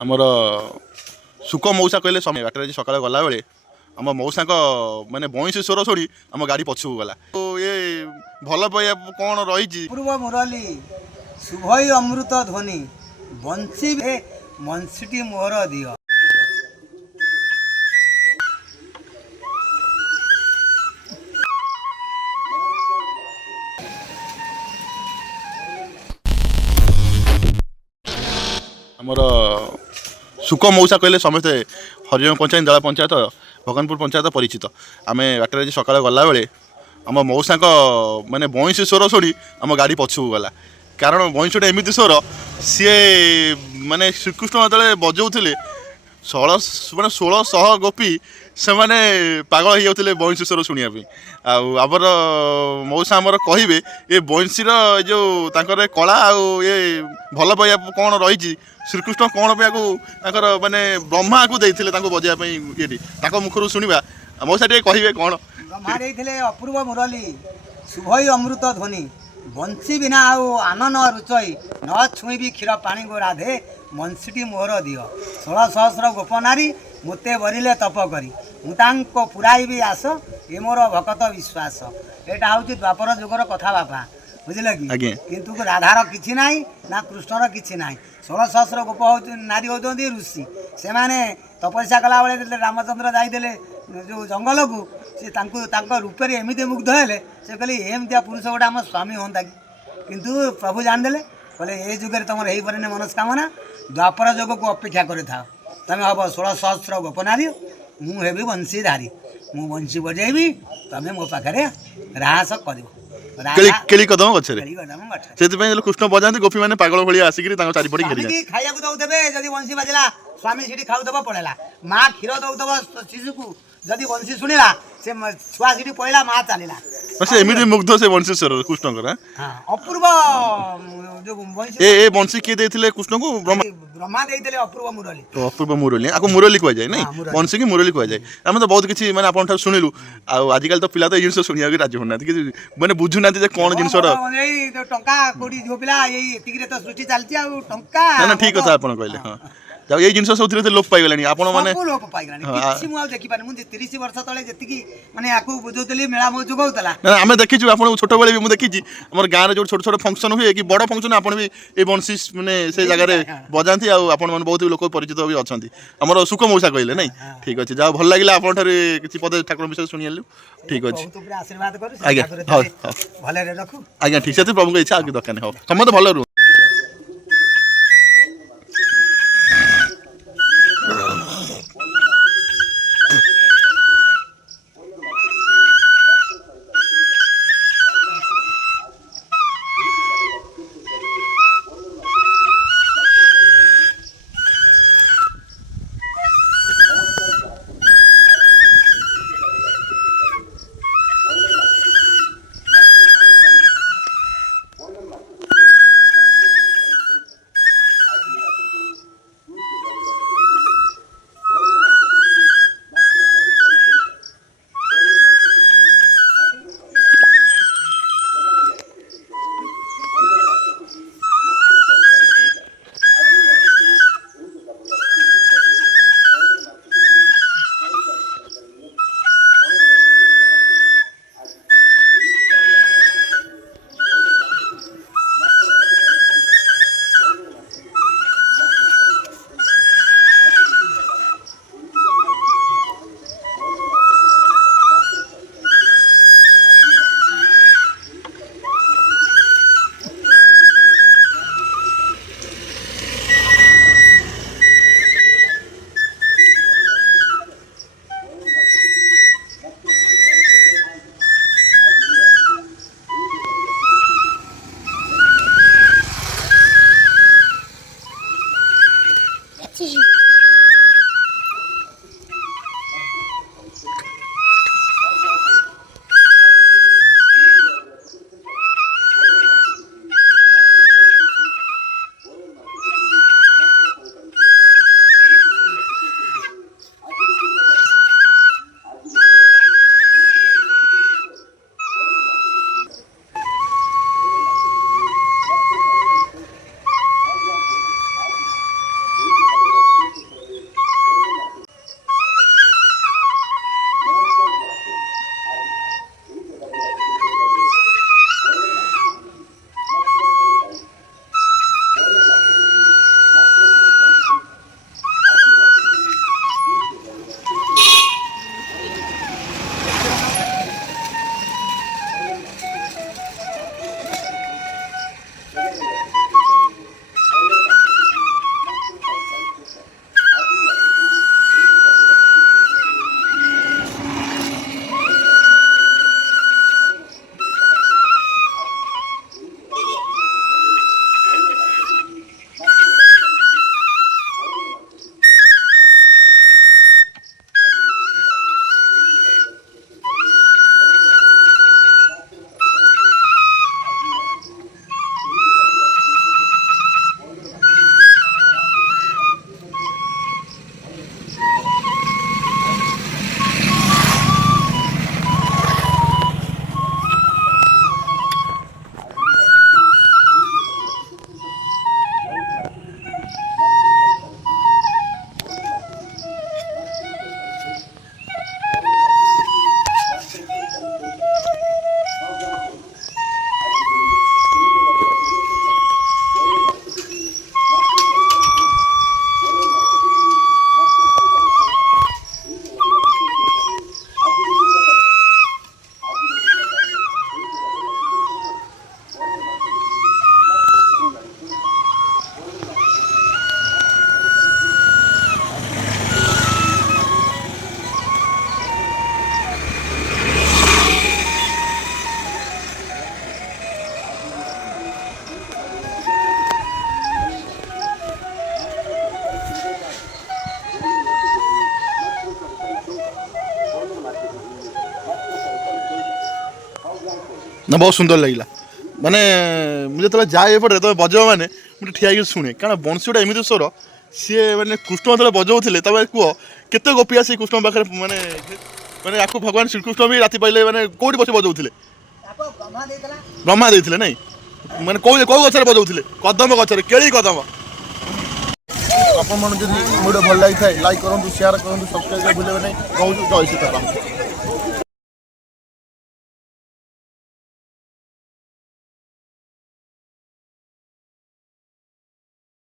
आमर सुक मौसा कहले समय बाटर सकाल गला बेले आम मौसा माने बंशी स्वर शुणी आम गाड़ी पछू गला तो ये भल पाइबा कौन रही पूर्व मुरली शुभई अमृत ध्वनि बंशी मनसीटी मोहर दियो। आमर सुक मौसा कहले समस्ते हरिजन पंचायत दला पंचायत भगवानपुर पंचायत परिचित आम बाटर सकाल गला बेले आम मौसा माने बंशी स्वर शुणी आम गाड़ी पछू गला कारण बंशीटा एमती स्वर सी माने श्रीकृष्ण जो बजाऊे 1600 गोपी से माने पागल हो जाते बंशी स्वर शुणापी आमर मौसा आमर कहे ये बंशीर जो तांकर कला ये भल पाइबा कौन रही श्रीकृष्ण कौन पर माने ब्रह्मा को देते बजाई ये मुखर शुणा मौसा टे कहे कौन ब्रह्मा देते अपूर्व मुरली शुभई अमृत ध्वनि बंशी बिना आनन रुचई न छुईबी क्षीर पानी को राधे मनसीटी मोहर दियो 1600 गोपनारी मुते बरिले तप करी मुतांको पुराइबी आस ये मोर भकत विश्वास। एटा हूँ द्वापर जुगर कथा बापा बुझे कि किंतु राधार किछि नाई ना कृष्णर किछि नाई 1600 गोप नारी होती ऋषि से माने तपस्या कला बेले रामचंद्र जाइले जो जंगल को सी रूपे एमती मुग्ध हेले से कहले एमतिया पुरुष गोटे आम स्वामी हाँ कि किंतु प्रभु जानिदेले कहले ये जुगे तुम हो पारे मनस्कामना द्वापर जोग को अपेक्षा कर था तुम हम 1600 गोपनारी मुझे बंशीधारी मु बंशी बजेबी तुम मो पाखे राहस कर कृष्ण बजाते गोपी मैंने पागल भाई आसिक चारिपट खाया दौथे जब बंशी बाजिला स्वामी सीठी खाऊब पड़ेगा माँ क्षीर दौथब शिशु को जदि बंशी शुणिला से छुआ सीठी पड़ा माँ चलला एमती मुग्ध से बंशी स्वर कृष्ण अपूर्व जो बंशी ए बंशी किए देते कृष्ण को ब्रह्मा देते अपूर्व मुरली अपूर्व मुरली आपको मुरली कह जाए नहीं बंशी की मुरली कह जाए आम तो बहुत किसी मैंने आप शुणिलु आजिकल तो पिला तो ये जिन शुणा राजी होना मैंने बुझुना कौन जिन टंका कोड़ी झो पिला ये तो सृष्टि चलती टंका ना ठीक कथा आप कहले हाँ जब ये जिनस सब लोप पाइगलानी आपण माने लोप पाइगलानी किछि मु देखि पानी मु 30 वर्ष तळे जतिकी माने आकु बुझोतली मेला मो जुगौतला ना आमे देखिछु आपण छोट बेले भी मु देखिछि हमर गां रे जो छोट छोट फंक्शन हुए कि बड़ फंक्शन आपण भी ए बंशी माने से जगह रे बजांती आ आपण माने बहुत लोक परिचित भी अछंती हमर सुख मौसा कहले नहीं ठीक अछि जा भल लागिला आपण थारे किछि पद ठाकुर विषय सुनियलु ठीक अछि बहुत ऊपर आशीर्वाद करू आज्ञा हां भले रे रखू आज्ञा ठीक से प्रभु के इच्छा आके दरकार हो समस्त भल रु ना बहुत सुंदर लगिला माने मुझे तो जाए एपटे तुम बजाओ मैंने मुझे ठिया शुणे कारण बंशी गोटे एमती स्वर सी मैंने कृष्ण जो बजाऊे तब कह केते गोपिया से कृष्ण पाखे माने मैंने आपको भगवान श्रीकृष्ण भी राति पाइले मैंने कौटी बस बजाऊे ब्रह्मा देते नहीं मैंने कौ कौ गचर बजाऊे कदम गचर केड़ी कदम आप भिडियो भल लगी लाइक करूँ शेयर करूँ सब्सक्राइब भूलें नहीं कहूँ जय सीताराम।